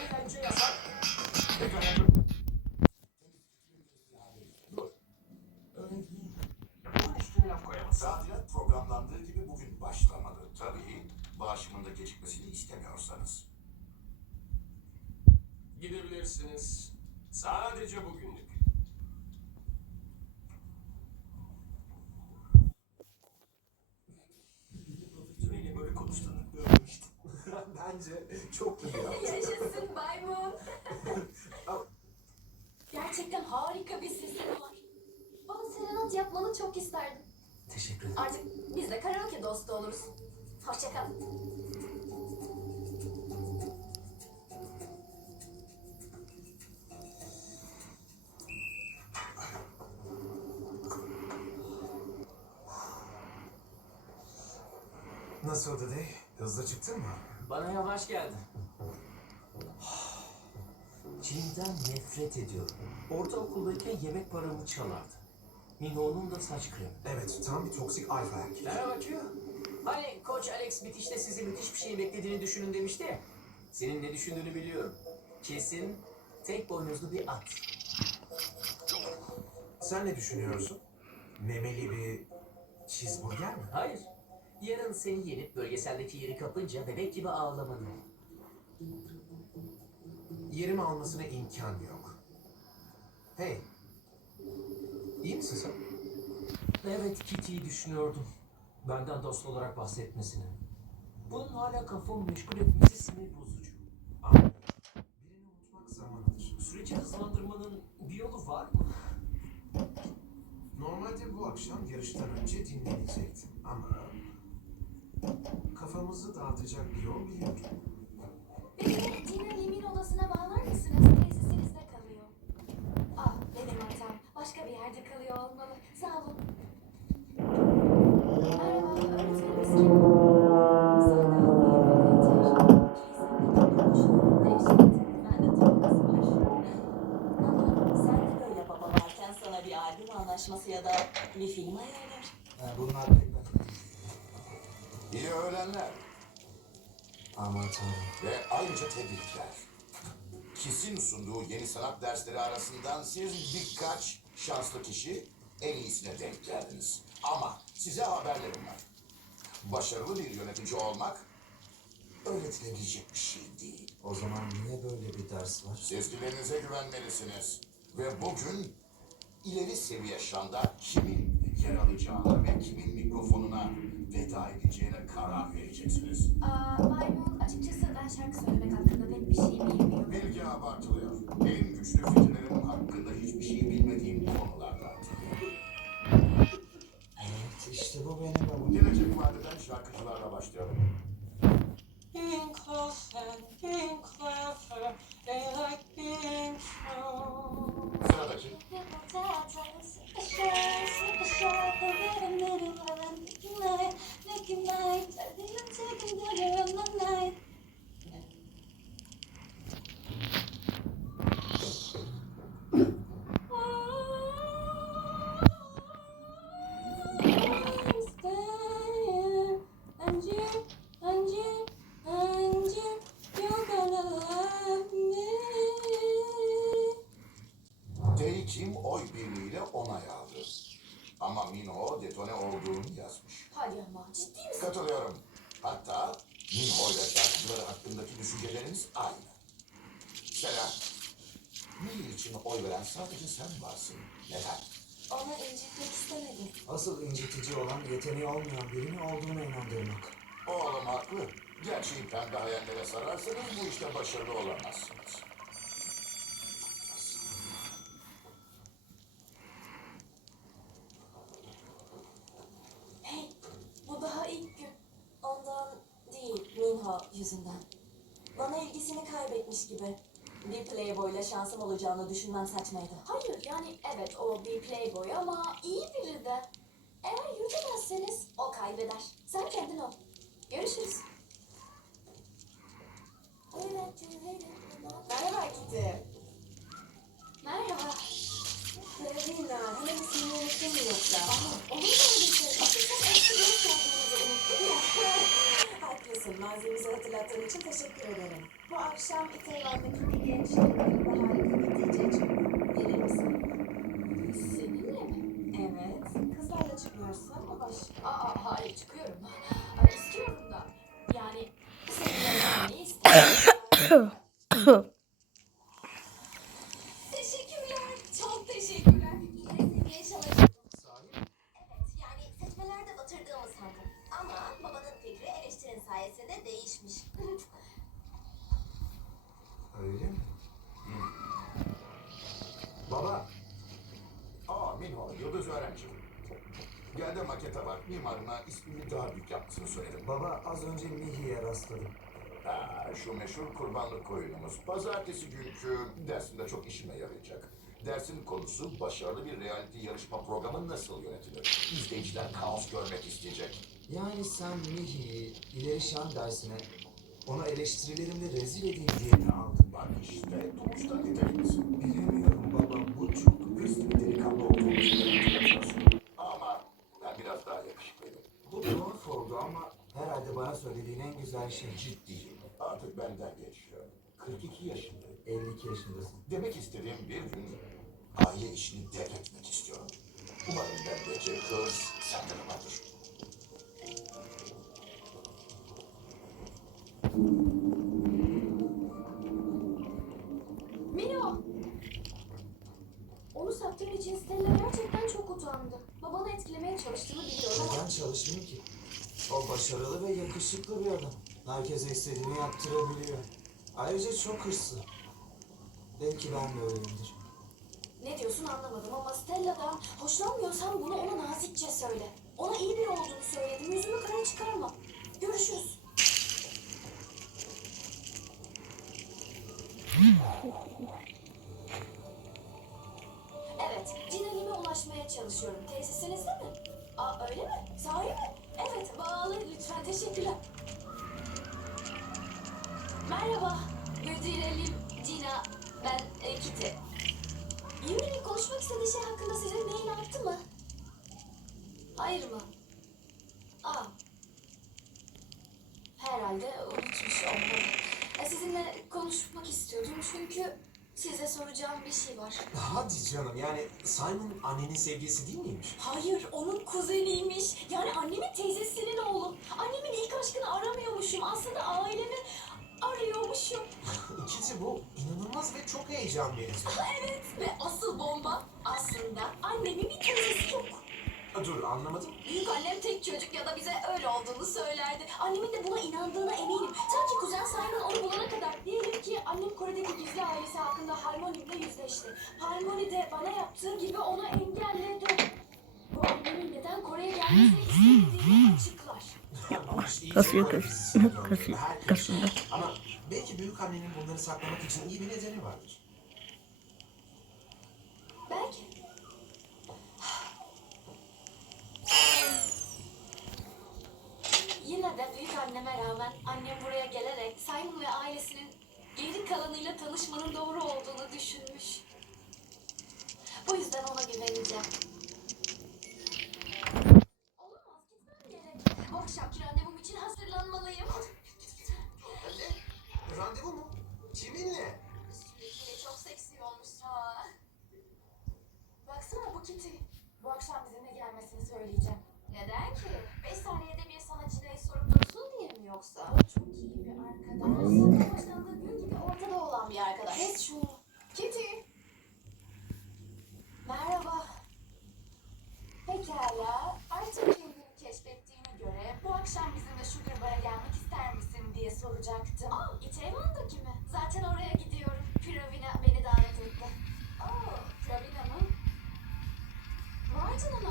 eğlence yasak. Dur. Bunun üstüne laf koyamazsın. Tadilat programlandığı gibi bugün başlamadı. Tabii bağışımın da gecikmesini istemiyorsanız. Gidebilirsiniz. Sadece bugünlük. Profesörüyle böyle konuştuğunu görmüştüm. Bence çok iyi yaptı. Yaşasın maymun. Gerçekten harika bir sesin var. Bana serenat yapmanı çok isterdim. Teşekkür ederim. Artık biz de karaoke dostu oluruz. Hoşça kal. Nasıldı Day? Hızlı çıktın mı? Bana yavaş geldi. Jim'den nefret ediyorum. Ortaokuldayken yemek paramı çalardı. Mino'nun da saç kremi. Evet, tam bir toksik alfa erkek. Merhaba Q. Hani Koç Alex bitişte sizi müthiş bir şey beklediğini düşünün demişti ya. Senin ne düşündüğünü biliyorum. Kesin tek boynuzlu bir at. Sen ne düşünüyorsun? Memeli bir cheeseburger mi? Hayır. Yarın seni yenip bölgeseldeki yeri kapınca bebek gibi ağlamalı. Yerimi almasına imkan yok. Hey. İyi misin sen? Evet, Kitty'yi düşünüyordum. Benden dost olarak bahsetmesini. Bunun hala kafamı meşgul etmesi sinir bozucu. Anlıyorum. Birini unutmak zaman alır. Süreci hızlandırmanın bir yolu var mı? Normalde bu akşam yarıştan önce dinlenecektim ama kafamızı dağıtacak bir yol biliyorum. Beni Tina Lim'in odasına bağlar mısınız? Tesisinizde kalıyor. Ah benim hatam. Başka bir yerde kalıyor olmalı. Sağ olun. Merhaba, öğretmenimiz kim? Sade olmayı bana yeter. Kesinlikle boşluğunda yaşadı. Ben de tanıması var. Ama sen de böyle baba varken sana bir albüm anlaşması ya da bir film ayarlar. Bunlar pek İyi öğlenler Aman tanrım. ve ayrıca tebrikler. KİS'in sunduğu yeni sanat dersleri arasından siz birkaç şanslı kişi en iyisine denk geldiniz. Ama size haberlerim var. Başarılı bir yönetici olmak öğretilebilecek bir şey değil. O zaman niye böyle bir ders var? Sezgilerinize güvenmelisiniz. Ve bugün ileri seviye şanda kimin yer alacağına ve kimin mikrofonuna veda edeceğine karar vereceksiniz. Maymun açıkçası ben şarkı söylemek hakkında pek bir şey bilmiyorum. Bilgi abartılıyor. En güçlü fikirlerim hakkında hiçbir şey bilmediğim konularda. Evet, işte bu benim babam. Gelecek vadeden şarkıcılarla başlayalım. Being close and being clever, they like being true. Sıradaki. Kim oy birliğiyle onay aldı. Ama Minho detone olduğunu yazmış. Hadi ama ciddi misin? Katılıyorum. Hatta Minho ile şarkıcıları hakkındaki düşüncelerimiz aynı. Selam. Milli için oy veren sadece sen varsın. Neden? Onu incitmek istemedim. Asıl incitici olan yeteneği olmayan birinin olduğuna inandırmak. Oğlum haklı. Gerçeği pembe hayallere sararsanız bu işte başarılı olamazsınız. Hey, bu daha ilk gün. Ondan değil, Minho yüzünden. Bana ilgisini kaybetmiş gibi. Bir playboyla şansım olacağını düşünmem saçmaydı. Hayır yani evet o bir playboy ama iyi biri de. Eğer yürütemezseniz o kaybeder. Sen kendin ol. Görüşürüz. Merhaba Kitty. Merhaba. Karolina, hemen ismini unuttun mu yoksa? Olur mu öyle şey? Asıl sen eski dost olduğunuzu unuttun ya. haklısın. Malzememizi hatırlattığın için teşekkür ederim. Bu akşam İtalyan'daki genç şarkılarında harika bir DJ çok. Gelir misin? Seninle mi? Evet. Kızlarla çıkmıyorsun ama hoş. Hayır çıkıyorum. İstiyorum da. Yani seninle gelmeyi istiyorum. Teşekkürler. Çok teşekkürler. İleri seviye şalayım. Evet, yani seçmelerde batırdığımı sandım. Ama babanın fikri eleştirin sayesinde değişmiş. Öyle mi? Baba. Minho, Yıldız öğrenci. Gel de makete bak. Mimarına ismini daha büyük yapmasını söyledim. Baba az önce Mihi'ye rastladım. Şu meşhur kurbanlık oyunumuz. Pazartesi günkü dersinde çok işime yarayacak. Dersin konusu başarılı bir reality yarışma programı nasıl yönetilir? İzleyiciler kaos görmek isteyecek. Yani sen Mihi'yi ileri şan dersine onu eleştirilerimle rezil edeyim diye mi aldın? Bak işte doğuştan yeteneklisin. Bilemiyorum baba, bu çok Hırslı bir delikanlı olduğunu hatırlatıyorsun. Ama ben biraz daha yakışıklıyım. Bu tuhaf oldu ama herhalde bana söylediğin en güzel şey. Ciddiyim. Artık benden geçiyor. 42 yaşındayım. 52 yaşındasın. Demek istediğim bir gün aile işini devretmek istiyorum. Umarım böylece kız sende de vardır. Mino! Onu sattığım için Stella gerçekten çok utandı. Babanı etkilemeye çalıştığını biliyorum ama... Neden çalışmayayım ki? O başarılı ve yakışıklı bir adam. Herkese istediğini yaptırabiliyor. Ayrıca çok hırslı. Belki ben de öyleyimdir. Ne diyorsun anlamadım ama Stella'dan hoşlanmıyorsan bunu ona nazikçe söyle. Ona iyi biri olduğunu söyledim. Yüzümü kara çıkarma. Görüşürüz. Evet, Cinalime ulaşmaya çalışıyorum. Tesisinizde mi? Öyle mi? Sahi mi? Evet, bağlı lütfen. Teşekkürler. Merhaba, müdürelim Cina. Ben Kitty. Yuri'nin konuşmak istediği şey hakkında size mail attı mı? Hayır mı? Herhalde unutmuş olmalı. Sizinle konuşmak istiyordum çünkü size soracağım bir şey var. Hadi canım, yani Simon annenin sevgilisi değil miymiş? Hayır, onun kuzeniymiş. Yani annemin teyzesinin oğlu. Annemin ilk aşkını aramıyormuşum. Aslında ailemi arıyormuşum. Kitty, bu inanılmaz ve çok heyecan verici. Evet ve asıl bomba aslında annemin bir teyzesi yok. Dur, anlamadım. Büyük annem tek çocuk ya da bize öyle olduğunu söylerdi. Annemin de buna inandığına eminim. Ta ki kuzen Simon onu bulana kadar. Diyelim ki annem Kore'deki gizli ailesi hakkında Harmony'le yüzleşti. Harmony de bana yaptığı gibi onu engelledi. Bu annemin neden Kore'ye gelmesini istemediğini açıklar. Bu iş iyice Kasıyor, Kore kasıyor. dizisine döndü. Kasıyor, Herkes kasıyor. şaşırdı. Ama belki büyük annenin bunları saklamak için iyi bir nedeni vardır. Belki. Yine de büyük anneme rağmen annem buraya gelerek Simon ve ailesinin geri kalanıyla tanışmanın doğru olduğunu düşünmüş. Bu yüzden ona güveneceğim. Olamaz, gitmem gerek. Bu akşamki randevum için hazırlanmalıyım. Ne? Randevu mu? Kiminle? Üstündekiyle çok seksi olmuş ha. Baksana bu Kitty. Bu akşam bizimle gelmesini söyleyeceğim. Neden ki? 5 saniyede bir sana Cina'yı sorup dursun diye mi yoksa? O çok iyi bir arkadaş. Seninle hoşlandığı gün gibi ortada olan bir arkadaş. Kes şunu. Kitty. Merhaba. Pekala. Artık kendini keşfettiğine göre bu akşam bizimle Sugar Bar'a gelmek ister misin diye soracaktım. İtalya'daki mi? Zaten oraya gidiyorum. Pirovina beni davet etti. Pirovina mı? Vay canına.